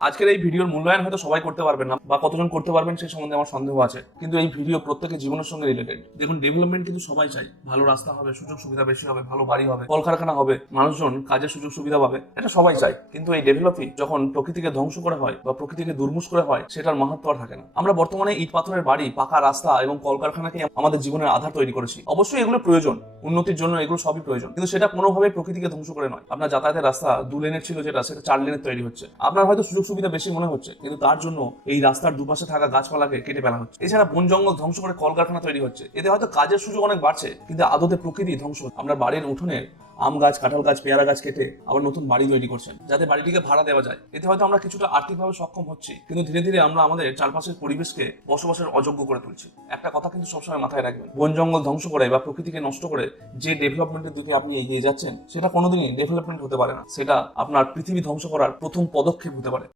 আজকের এই ভিডিওর মূল্যায়ন হয়তো সবাই করতে পারবেন না বা কতজন করতে পারবেন সেই সম্বন্ধে আমার সন্দেহ আছে, কিন্তু এই ভিডিও প্রত্যেকের জীবনের সঙ্গে রিলেটেড। দেখুন, ডেভেলপমেন্ট কিন্তু সবাই চাই, ভালো রাস্তা হবে, সুযোগ সুবিধা বেশি হবে, ভালো বাড়ি হবে, কলকারখানা হবে, মানুষজন কাজের সুযোগ সুবিধা পাবে, এটা সবাই চাই। কিন্তু এই ডেভেলপই যখন প্রকৃতিকে ধ্বংস করে হয় বা প্রকৃতিকে দুর্মুষ করে হয়, সেটার মাহাত্ম আর থাকে না। আমরা বর্তমানে ইট পাথরের বাড়ি, পাকা রাস্তা এবং কলকারখানাকে আমাদের জীবনের আধার তৈরি করেছি। অবশ্যই এগুলো প্রয়োজন, উন্নতির জন্য এগুলো সবই প্রয়োজন, কিন্তু সেটা কোনোভাবে প্রকৃতিকে ধ্বংস করে নয়। আপনার যাতায়াতের রাস্তা 2 লেনের ছিল, যেটা সেটা 4 লেনের তৈরি হচ্ছে। আপনার হয়তো সুযোগ সুবিধা বেশি মনে হচ্ছে, কিন্তু তার জন্য এই রাস্তার দুপাশে থাকা গাছপালাকে কেটে ফেলা হচ্ছে। এছাড়া বন জঙ্গল ধ্বংস করে কলকারখানা তৈরি হচ্ছে। এতে হয়তো কাজের সুযোগ অনেক বাড়ছে, কিন্তু আদতে প্রকৃতি ধ্বংস। আমরা বাড়ির উঠোনে আম গাছ, কাঁঠাল গাছ, পেয়ারা গাছ কেটে আবার নতুন বাড়ি তৈরি করছেন, যাতে বাড়িটিকে ভাড়া দেওয়া যায়। এতে হয়তো আমরা কিছুটা আর্থিকভাবে সক্ষম হচ্ছি, কিন্তু ধীরে ধীরে আমরা আমাদের চারপাশের পরিবেশকে বসবাসের অযোগ্য করে তুলছি। একটা কথা কিন্তু সবসময় মাথায় রাখবেন, বন জঙ্গল ধ্বংস করে বা প্রকৃতিকে নষ্ট করে যে ডেভেলপমেন্টের দিকে আপনি এগিয়ে যাচ্ছেন, সেটা কোনোদিনই ডেভেলপমেন্ট হতে পারে না। সেটা আপনার পৃথিবী ধ্বংস করার প্রথম পদক্ষেপ হতে পারে।